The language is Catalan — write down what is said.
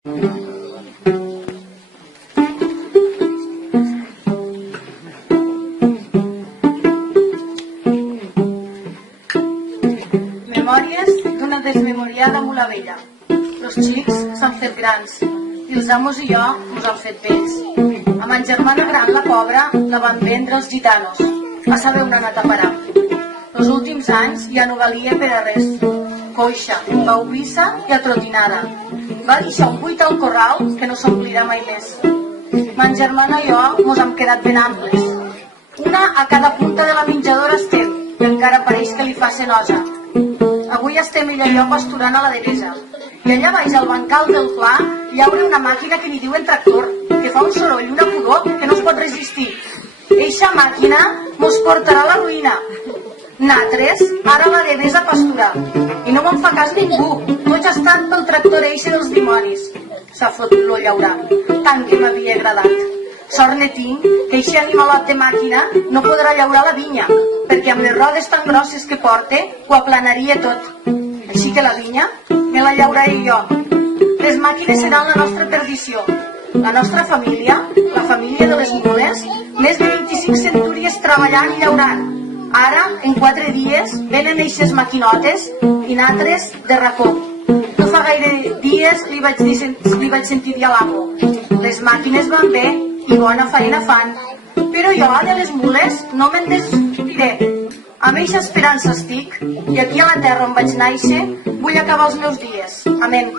Memòries d'una desmemoriada mula vella. Los xics s'han fet grans i els amos i jo ens han fet vells. A ma germana gran, la pobra, la van vendre els gitanos. A saber on ha anat a parar. Els últims anys ja no valia per a res. Coixa, baubissa i atrotinada. Va deixar un buit al corral que no s'omplirà mai més. Ma germana i jo mos hem quedat ben amples. Una a cada punta de la menjadora estem, que encara pareix que li fa cenosa. Avui estem ella i jo pasturant a la devesa. I allà baix al bancal del pla hi haurà una màquina que li diuen tractor, que fa un soroll i una pudor que no es pot resistir. Eixa màquina mos portarà a la ruïna. Natres, ara a la devesa a pasturar. I no me'n fa cas ningú, tots estan pel tractor eixe dels dimonis. S'ha fotut lo llaurant, tant que m'havia agradat. Sort ne tinc que eixe animalot de màquina no podrà llaurar la vinya, perquè amb les rodes tan grosses que porta ho aplanaria tot. Així que la vinya me la llauraré jo. Les màquines seran la nostra perdició. La nostra família, la família de les mules, més de 25 centúries treballant i llaurant. Ara, en 4 dies, venen eixes maquinotes i natres de racó. No fa gaire dies li vaig sentir dir a l'amo: les màquines van bé i bona feina fan, però jo de les mules no me'n desdiré. Amb eixa esperança estic, i aquí a la terra on vaig néixer vull acabar els meus dies. Amén.